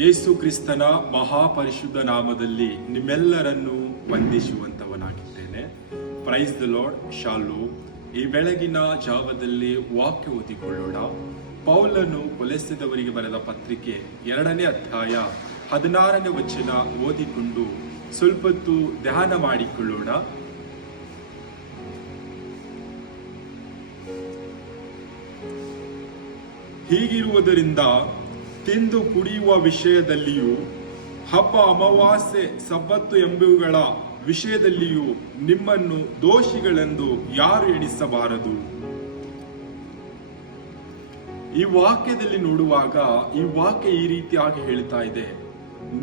ಯೇಸು ಕ್ರಿಸ್ತನ ಮಹಾಪರಿಶುದ್ಧ ನಾಮದಲ್ಲಿ ನಿಮ್ಮೆಲ್ಲರನ್ನು ವಂದಿಸುವಂತವನಾಗಿದ್ದೇನೆ ಪ್ರೈಸ್ ದ ಲಾರ್ಡ್ ಶಾಲು ಈ ಬೆಳಗಿನ ಜಾವದಲ್ಲಿ ವಾಕ್ಯ ಓದಿಕೊಳ್ಳೋಣ. ಪೌಲನ್ನು ಕೊಲೆಸಿದವರಿಗೆ ಬರೆದ ಪತ್ರಿಕೆ ಎರಡನೇ ಅಧ್ಯಾಯ ಹದಿನಾರನೇ ವಚನ ಓದಿಕೊಂಡು ಸ್ವಲ್ಪತ್ತು ಧ್ಯಾನ ಮಾಡಿಕೊಳ್ಳೋಣ. ಹೀಗಿರುವುದರಿಂದ ತಿಂದು ಕುಡಿಯುವ ವಿಷಯದಲ್ಲಿಯೂ, ಹಬ್ಬ ಅಮಾವಾಸ್ಯೆ, ಸಬ್ಬತ್ತು ಎಂಬುವುಗಳ ವಿಷಯದಲ್ಲಿಯೂ ನಿಮ್ಮನ್ನು ದೋಷಿಗಳೆಂದು ಯಾರು ಎಣಿಸಬಾರದು? ಈ ವಾಕ್ಯದಲ್ಲಿ ನೋಡುವಾಗ ಈ ವಾಕ್ಯ ಈ ರೀತಿಯಾಗಿ ಹೇಳ್ತಾ ಇದೆ.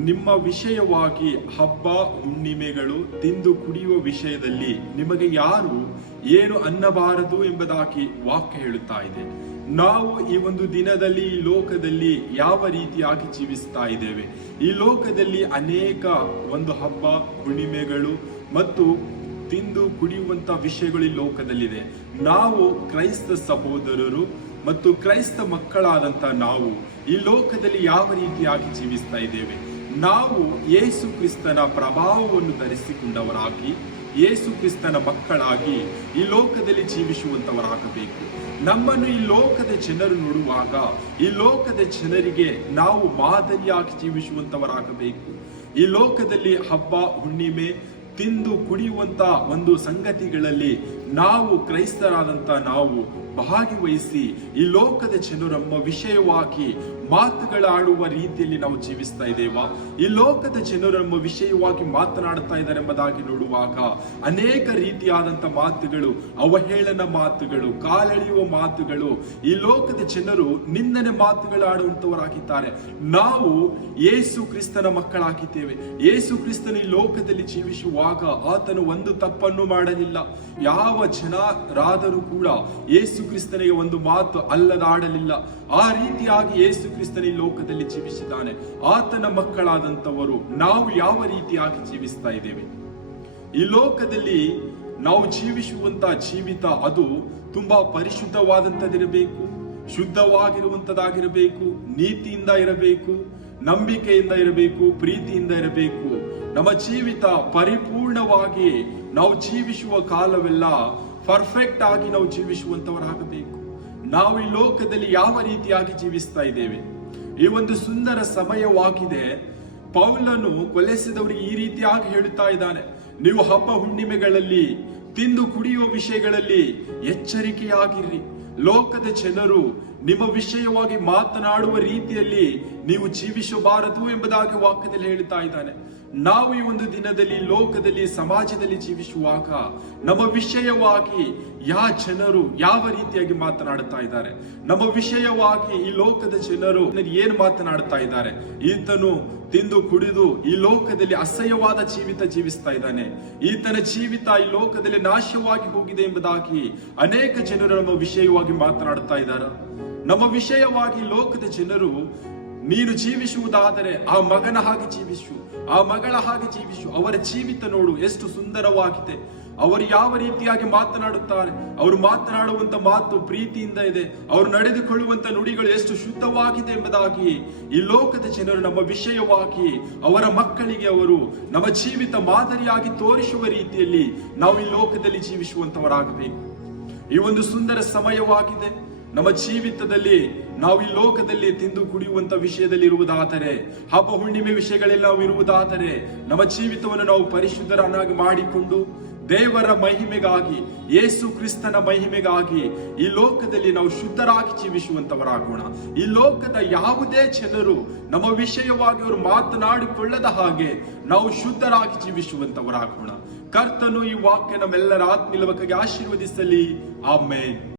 ನಿಮ್ಮ ವಿಷಯವಾಗಿ ಹಬ್ಬ, ಹುಣ್ಣಿಮೆಗಳು, ತಿಂದು ಕುಡಿಯುವ ವಿಷಯದಲ್ಲಿ ನಿಮಗೆ ಯಾರು ಏನು ಅನ್ನಬಾರದು ಎಂಬುದಾಗಿ ವಾಕ್ಯ ಹೇಳುತ್ತಾ ಇದೆ. ನಾವು ಈ ಒಂದು ದಿನದಲ್ಲಿ ಈ ಲೋಕದಲ್ಲಿ ಯಾವ ರೀತಿಯಾಗಿ ಜೀವಿಸ್ತಾ ಇದ್ದೇವೆ? ಈ ಲೋಕದಲ್ಲಿ ಅನೇಕ ಒಂದು ಹಬ್ಬ, ಹುಣ್ಣಿಮೆಗಳು ಮತ್ತು ತಿಂದು ಕುಡಿಯುವಂತ ವಿಷಯಗಳು ಈ ಲೋಕದಲ್ಲಿದೆ. ನಾವು ಕ್ರೈಸ್ತ ಸಹೋದರರು ಮತ್ತು ಕ್ರೈಸ್ತ ಮಕ್ಕಳಾದಂತ ನಾವು ಈ ಲೋಕದಲ್ಲಿ ಯಾವ ರೀತಿಯಾಗಿ ಜೀವಿಸ್ತಾ ಇದ್ದೇವೆ? ನಾವು ಯೇಸು ಕ್ರಿಸ್ತನ ಪ್ರಭಾವವನ್ನು ಧರಿಸಿಕೊಂಡವರಾಗಿ ಯೇಸು ಕ್ರಿಸ್ತನ ಮಕ್ಕಳಾಗಿ ಈ ಲೋಕದಲ್ಲಿ ಜೀವಿಸುವಂತವರಾಗಬೇಕು. ನಮ್ಮನ್ನು ಈ ಲೋಕದ ಜನರು ನೋಡುವಾಗ ಈ ಲೋಕದ ಜನರಿಗೆ ನಾವು ಮಾದರಿಯಾಗಿ ಜೀವಿಸುವಂತವರಾಗಬೇಕು. ಈ ಲೋಕದಲ್ಲಿ ಹಬ್ಬ ಹುಣ್ಣಿಮೆ ತಿಂದು ಕುಡಿಯುವಂತ ಒಂದು ಸಂಗತಿಗಳಲ್ಲಿ ನಾವು ಕ್ರೈಸ್ತರಾದಂತ ನಾವು ಭಾಗಿವಹಿಸಿ ಈ ಲೋಕದ ಜನರಮ್ಮ ವಿಷಯವಾಗಿ ಮಾತುಗಳಾಡುವ ರೀತಿಯಲ್ಲಿ ನಾವು ಜೀವಿಸ್ತಾ ಇದ್ದೇವಾ. ಈ ಲೋಕದ ಜನರಮ್ಮ ವಿಷಯವಾಗಿ ಮಾತನಾಡ್ತಾ ಇದ್ದಾರೆ ಎಂಬುದಾಗಿ ನೋಡುವಾಗ ಅನೇಕ ರೀತಿಯಾದಂತ ಮಾತುಗಳು, ಅವಹೇಳನ ಮಾತುಗಳು, ಕಾಲೆಳೆಯುವ ಮಾತುಗಳು, ಈ ಲೋಕದ ಜನರು ನಿಂದನೆ ಮಾತುಗಳಾಡುವಂತವರಾಗಿದ್ದಾರೆ ನಾವು ಯೇಸು ಕ್ರಿಸ್ತನ ಮಕ್ಕಳಾಗಿದ್ದೇವೆ. ಯೇಸು ಕ್ರಿಸ್ತನ ಈ ಲೋಕದಲ್ಲಿ ಜೀವಿಸುವಾಗ ಆತನು ಒಂದು ತಪ್ಪನ್ನು ಮಾಡಲಿಲ್ಲ. ಯಾವ ಜನರಾದರೂ ಕೂಡ ಯೇಸು ಕ್ರಿಸ್ತನಿಗೆ ಒಂದು ಮಾತು ಅಲ್ಲದಾಡಲಿಲ್ಲ. ಆ ರೀತಿಯಾಗಿ ಯೇಸು ಕ್ರಿಸ್ತನ ಈ ಲೋಕದಲ್ಲಿ ಜೀವಿಸಿದ್ದಾನೆ. ಆತನ ಮಕ್ಕಳಾದಂಥವರು ನಾವು ಯಾವ ರೀತಿಯಾಗಿ ಜೀವಿಸ್ತಾ ಇದ್ದೇವೆ? ಈ ಲೋಕದಲ್ಲಿ ನಾವು ಜೀವಿಸುವಂತಹ ಜೀವಿತ ಅದು ತುಂಬಾ ಪರಿಶುದ್ಧವಾದಂಥದ್ದಿರಬೇಕು, ಶುದ್ಧವಾಗಿರುವಂಥದ್ದಾಗಿರಬೇಕು, ನೀತಿಯಿಂದ ಇರಬೇಕು, ನಂಬಿಕೆಯಿಂದ ಇರಬೇಕು, ಪ್ರೀತಿಯಿಂದ ಇರಬೇಕು. ನಮ್ಮ ಜೀವಿತ ಪರಿಪೂರ್ಣವಾಗಿ ನಾವು ಜೀವಿಸುವ ಕಾಲವೆಲ್ಲ ಪರ್ಫೆಕ್ಟ್ ಆಗಿ ನಾವು ಜೀವಿಸುವಂತವರಾಗಬೇಕು ನಾವು ಈ ಲೋಕದಲ್ಲಿ ಯಾವ ರೀತಿಯಾಗಿ ಜೀವಿಸ್ತಾ ಇದ್ದೇವೆ? ಈ ಒಂದು ಸುಂದರ ಸಮಯವಾಗಿದೆ. ಪೌಲನು ಕೊಲೆಸಿದವರಿಗೆ ಈ ರೀತಿಯಾಗಿ ಹೇಳುತ್ತಾ ಇದ್ದಾನೆ. ನೀವು ಹಬ್ಬ ಹುಣ್ಣಿಮೆಗಳಲ್ಲಿ, ತಿಂದು ಕುಡಿಯುವ ವಿಷಯಗಳಲ್ಲಿ ಎಚ್ಚರಿಕೆಯಾಗಿರ್ರಿ. ಲೋಕದ ಜನರು ನಿಮ್ಮ ವಿಷಯವಾಗಿ ಮಾತನಾಡುವ ರೀತಿಯಲ್ಲಿ ನೀವು ಜೀವಿಸಬಾರದು ಎಂಬುದಾಗಿ ವಾಕ್ಯದಲ್ಲಿ ಹೇಳ್ತಾ ಇದ್ದಾನೆ. ನಾವು ಈ ಒಂದು ದಿನದಲ್ಲಿ ಲೋಕದಲ್ಲಿ, ಸಮಾಜದಲ್ಲಿ ಜೀವಿಸುವಾಗ ನಮ್ಮ ವಿಷಯವಾಗಿ ಯಾ ಜನರು ಯಾವ ರೀತಿಯಾಗಿ ಮಾತನಾಡುತ್ತಾ ಇದ್ದಾರೆ? ನಮ್ಮ ವಿಷಯವಾಗಿ ಈ ಲೋಕದ ಜನರು ಏನು ಮಾತನಾಡುತ್ತಾ ಇದ್ದಾರೆ? ಈತನು ತಿಂದು ಕುಡಿದು ಈ ಲೋಕದಲ್ಲಿ ಅಸಹ್ಯವಾದ ಜೀವಿತ ಜೀವಿಸ್ತಾ ಇದ್ದಾನೆ. ಈತನ ಜೀವಿತ ಈ ಲೋಕದಲ್ಲಿ ನಾಶವಾಗಿ ಹೋಗಿದೆ ಎಂಬುದಾಗಿ ಅನೇಕ ಜನರು ನಮ್ಮ ವಿಷಯವಾಗಿ ಮಾತನಾಡುತ್ತಾ ಇದ್ದಾರೆ. ನಮ್ಮ ವಿಷಯವಾಗಿ ಲೋಕದ ಜನರು, ನೀನು ಜೀವಿಸುವುದಾದರೆ ಆ ಮಗನ ಹಾಗೆ ಜೀವಿಸು, ಆ ಮಗಳ ಹಾಗೆ ಜೀವಿಸು. ಅವರ ಜೀವಿತ ನೋಡು, ಎಷ್ಟು ಸುಂದರವಾಗಿದೆ. ಅವರು ಯಾವ ರೀತಿಯಾಗಿ ಮಾತನಾಡುತ್ತಾರೆ, ಅವರು ಮಾತನಾಡುವಂತ ಮಾತು ಪ್ರೀತಿಯಿಂದ ಇದೆ. ಅವರು ನಡೆದುಕೊಳ್ಳುವಂತ ನುಡಿಗಳು ಎಷ್ಟು ಶುದ್ಧವಾಗಿದೆ ಎಂಬುದಾಗಿ ಈ ಲೋಕದ ಜನರು ನಮ್ಮ ವಿಷಯವಾಗಿ ಅವರ ಮಕ್ಕಳಿಗೆ ಅವರು ನಮ್ಮ ಜೀವಿತ ಮಾದರಿಯಾಗಿ ತೋರಿಸುವ ರೀತಿಯಲ್ಲಿ ನಾವು ಈ ಲೋಕದಲ್ಲಿ ಜೀವಿಸುವಂತವರಾಗಬೇಕು. ಈ ಒಂದು ಸುಂದರ ಸಮಯವಾಗಿದೆ. ನಮ್ಮ ಜೀವಿತದಲ್ಲಿ ನಾವು ಈ ಲೋಕದಲ್ಲಿ ತಿಂದು ಕುಡಿಯುವಂತ ವಿಷಯದಲ್ಲಿ ಇರುವುದಾದರೆ, ಹಬ್ಬ ಹುಣ್ಣಿಮೆ ವಿಷಯಗಳಲ್ಲಿ ನಾವು ಇರುವುದಾದರೆ, ನಮ್ಮ ಜೀವಿತವನ್ನು ನಾವು ಪರಿಶುದ್ಧರನ್ನಾಗಿ ಮಾಡಿಕೊಂಡು ದೇವರ ಮಹಿಮೆಗಾಗಿ, ಯೇಸು ಕ್ರಿಸ್ತನ ಮಹಿಮೆಗಾಗಿ ಈ ಲೋಕದಲ್ಲಿ ನಾವು ಶುದ್ಧರಾಗಿ ಜೀವಿಸುವಂತವರಾಗೋಣ ಈ ಲೋಕದ ಯಾವುದೇ ಜನರು ನಮ್ಮ ವಿಷಯವಾಗಿ ಅವರು ಮಾತನಾಡಿಕೊಳ್ಳದ ಹಾಗೆ ನಾವು ಶುದ್ಧರಾಗಿ ಜೀವಿಸುವಂತವರಾಗೋಣ ಕರ್ತನು ಈ ವಾಕ್ಯ ನಮ್ಮೆಲ್ಲರ ಆತ್ಮಿಲವಕ್ಕಾಗಿ ಆಶೀರ್ವದಿಸಲಿ. ಆಮೇನ್.